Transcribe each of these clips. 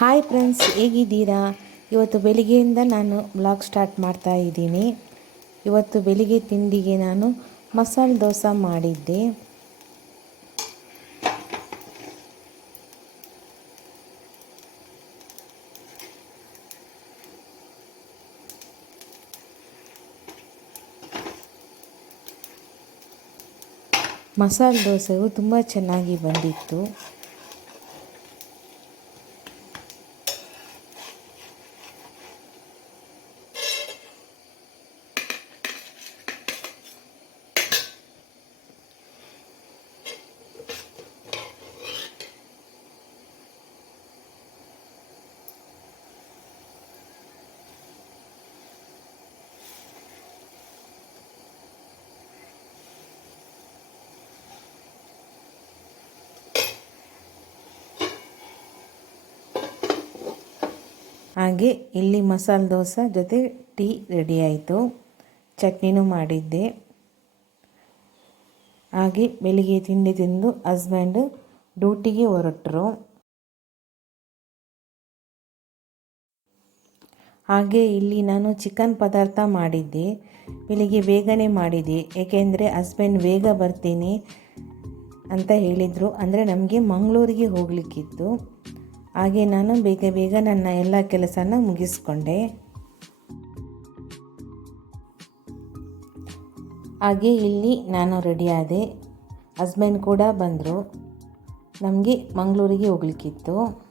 Hi friends ಹೇಗಿದ್ದೀರಾ? ಇವತ್ತು ಬೆಳಿಗ್ಗೆಯಿಂದ ನಾನು ಬ್ಲಾಗ್ ಸ್ಟಾರ್ಟ್ ಮಾಡ್ತಾ ಇದ್ದೀನಿ. ಇವತ್ತು ಬೆಳಿಗ್ಗೆ ತಿಂಡಿಗೆ ನಾನು ಮಸಾಲೆ ದೋಸೆ ಮಾಡಿದ್ದೆ. ಮಸಾಲೆ ದೋಸೆಯು ತುಂಬ ಚೆನ್ನಾಗಿ ಬಂದಿತ್ತು. ಹಾಗೆ ಇಲ್ಲಿ ಮಸಾಲೆ ದೋಸೆ ಜೊತೆ ಟೀ ರೆಡಿ ಆಯಿತು. ಚಟ್ನಿನೂ ಮಾಡಿದ್ದೆ. ಹಾಗೆ ಬೆಳಿಗ್ಗೆ ತಿಂಡಿ ತಿಂದು ಹಸ್ಬೆಂಡ್ ಡ್ಯೂಟಿಗೆ ಹೊರಟರು. ಹಾಗೆ ಇಲ್ಲಿ ನಾನು ಚಿಕನ್ ಪದಾರ್ಥ ಮಾಡಿದ್ದೆ. ಬೆಳಿಗ್ಗೆ ಬೇಗನೆ ಮಾಡಿದ್ದೆ ಏಕೆಂದರೆ ಹಸ್ಬೆಂಡ್ ಬೇಗ ಬರ್ತೀನಿ ಅಂತ ಹೇಳಿದರು. ಅಂದರೆ ನಮಗೆ ಮಂಗಳೂರಿಗೆ ಹೋಗಲಿಕ್ಕಿತ್ತು. ಹಾಗೆ ನಾನು ಬೇಗ ಬೇಗ ನನ್ನ ಎಲ್ಲ ಕೆಲಸನ ಮುಗಿಸ್ಕೊಂಡೆ. ಹಾಗೆ ಇಲ್ಲಿ ನಾನು ರೆಡಿಯಾದೆ ಹಸ್ಬೆಂಡ್ ಕೂಡ ಬಂದರು. ನಮಗೆ ಮಂಗಳೂರಿಗೆ ಹೋಗ್ಲಿಕ್ಕಿತ್ತು.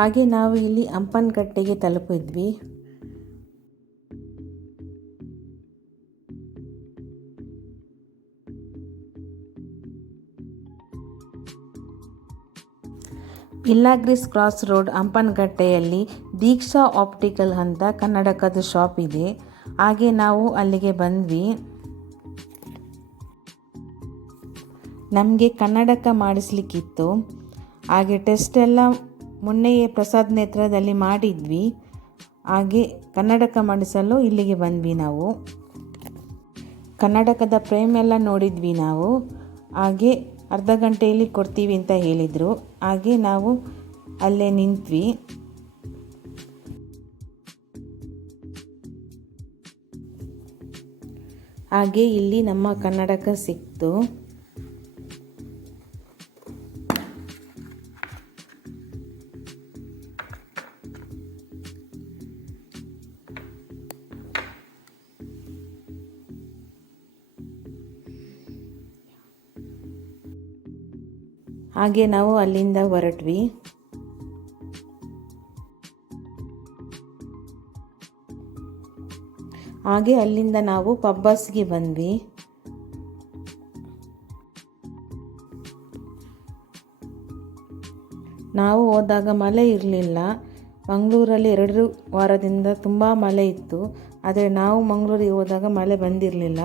ಹಾಗೆ ನಾವು ಇಲ್ಲಿ ಹಂಪನಕಟ್ಟೆಗೆ ತಲುಪಿದ್ವಿ. ಪಿಲ್ಲಾಗ್ರಿಸ್ ಕ್ರಾಸ್ ರೋಡ್ ಹಂಪನಕಟ್ಟೆಯಲ್ಲಿ ದೀಕ್ಷಾ ಆಪ್ಟಿಕಲ್ ಅಂತ ಕನ್ನಡಕದ ಶಾಪ್ ಇದೆ. ಹಾಗೆ ನಾವು ಅಲ್ಲಿಗೆ ಬಂದ್ವಿ. ನಮಗೆ ಕನ್ನಡಕ ಮಾಡಿಸ್ಲಿಕ್ಕಿತ್ತು. ಹಾಗೆ ಟೆಸ್ಟ್ ಎಲ್ಲ ಮೊನ್ನೆಯೇ ಪ್ರಸಾದ್ ನೇತ್ರದಲ್ಲಿ ಮಾಡಿದ್ವಿ. ಹಾಗೆ ಕನ್ನಡಕ ಮಾಡಿಸಲು ಇಲ್ಲಿಗೆ ಬಂದ್ವಿ ನಾವು. ಕನ್ನಡಕದ ಫ್ರೇಮ್ ಎಲ್ಲ ನೋಡಿದ್ವಿ ನಾವು. ಹಾಗೆ ಅರ್ಧ ಗಂಟೆಯಲ್ಲಿ ಕೊಡ್ತೀವಿ ಅಂತ ಹೇಳಿದರು. ಹಾಗೆ ನಾವು ಅಲ್ಲೇ ನಿಂತ್ವಿ. ಹಾಗೆ ಇಲ್ಲಿ ನಮ್ಮ ಕನ್ನಡಕ ಸಿಕ್ತು. ಹಾಗೆ ನಾವು ಅಲ್ಲಿಂದ ಹೊರಟ್ವಿ. ಹಾಗೆ ಅಲ್ಲಿಂದ ನಾವು ಪಬ್ಬಸ್ಗೆ ಬಂದ್ವಿ. ನಾವು ಹೋದಾಗ ಮಳೆ ಇರಲಿಲ್ಲ. ಮಂಗಳೂರಲ್ಲಿ ಎರಡು ವಾರದಿಂದ ತುಂಬ ಮಳೆ ಇತ್ತು. ಆದರೆ ನಾವು ಮಂಗಳೂರಿಗೆ ಹೋದಾಗ ಮಳೆ ಬಂದಿರಲಿಲ್ಲ.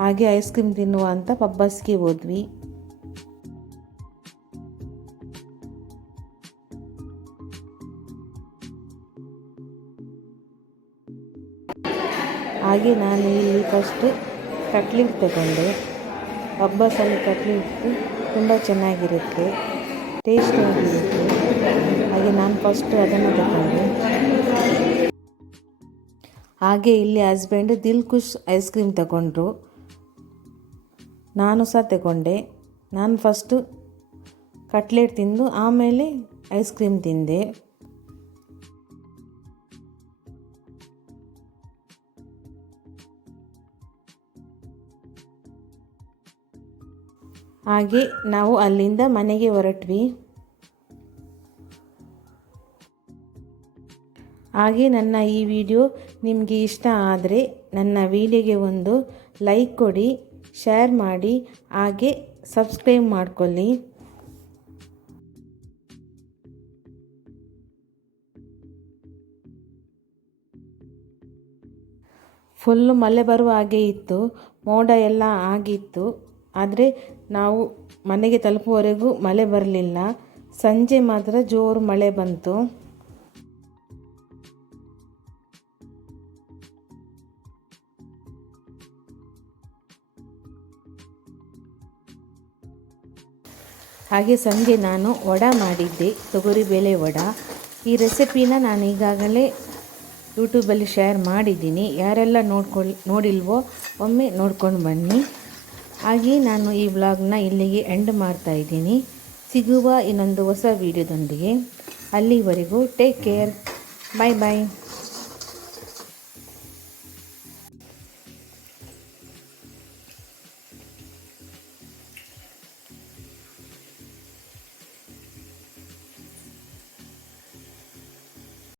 ಹಾಗೆ ಐಸ್ ಕ್ರೀಮ್ ತಿನ್ನುವ ಅಂತ ಪಬ್ಬಸ್ಗೆ ಹೋದ್ವಿ. ಹಾಗೆ ನಾನು ಇಲ್ಲಿ ಫಸ್ಟು ಕಟ್ಲಿಂಗ್ ತಗೊಂಡೆ. ಹಬ್ಬಸಲ್ಲಿ ಕಟ್ಲಿಂಗ್ ತುಂಬ ಚೆನ್ನಾಗಿರುತ್ತೆ. ಟೇಸ್ಟಿಯಾಗಿರುತ್ತೆ ಹಾಗೆ ನಾನು ಫಸ್ಟು ಅದನ್ನು ತಗೊಂಡೆ. ಹಾಗೆ ಇಲ್ಲಿ husband Dil Khush ice cream ತಗೊಂಡ್ರು. ನಾನು ಸಹ ತಗೊಂಡೆ. ನಾನು ಫಸ್ಟು ಕಟ್ಲೆಟ್ ತಿಂದು ಆಮೇಲೆ ಐಸ್ ಕ್ರೀಮ್ ತಿಂದೆ. ಹಾಗೆ ನಾವು ಅಲ್ಲಿಂದ ಮನೆಗೆ ಹೊರಟ್ವಿ. ಹಾಗೆ ನನ್ನ ಈ ವಿಡಿಯೋ ನಿಮಗೆ ಇಷ್ಟ ಆದರೆ ನನ್ನ ವಿಡಿಯೋಗೆ ಒಂದು ಲೈಕ್ ಕೊಡಿ, ಶೇರ್ ಮಾಡಿ, ಹಾಗೆ ಸಬ್ಸ್ಕ್ರೈಬ್ ಮಾಡ್ಕೊಳ್ಳಿ. ಫುಲ್ಲು ಮಳೆ ಬರುವ ಹಾಗೆ ಇತ್ತು, ಮೋಡ ಎಲ್ಲ ಆಗಿತ್ತು. ಆದರೆ ನಾವು ಮನೆಗೆ ತಲುಪುವವರೆಗೂ ಮಳೆ ಬರಲಿಲ್ಲ. ಸಂಜೆ ಮಾತ್ರ ಜೋರು ಮಳೆ ಬಂತು. ಹಾಗೆ ಸಂಜೆ ನಾನು ವಡ ಮಾಡಿದ್ದೆ ತೊಗರಿಬೇಳೆ ವಡ. ಈ ರೆಸಿಪಿನ ನಾನು ಈಗಾಗಲೇ ಯೂಟ್ಯೂಬಲ್ಲಿ ಶೇರ್ ಮಾಡಿದ್ದೀನಿ. ಯಾರೆಲ್ಲ ನೋಡ್ಕೊಳ್ ನೋಡಿಲ್ವೋ ಒಮ್ಮೆ ನೋಡ್ಕೊಂಡು ಬನ್ನಿ. ಹಾಗೆ ನಾನು ಈ ವ್ಲಾಗ್ನ ಇಲ್ಲಿಗೆ ಎಂಡ್ ಮಾಡ್ತಾ ಇದ್ದೀನಿ. ಸಿಗುವ ಇನ್ನೊಂದು ಹೊಸ ವೀಡಿಯೋದೊಂದಿಗೆ ಅಲ್ಲಿವರೆಗೂ ಟೇಕ್ ಕೇರ್ ಬಾಯ್ ಬಾಯ್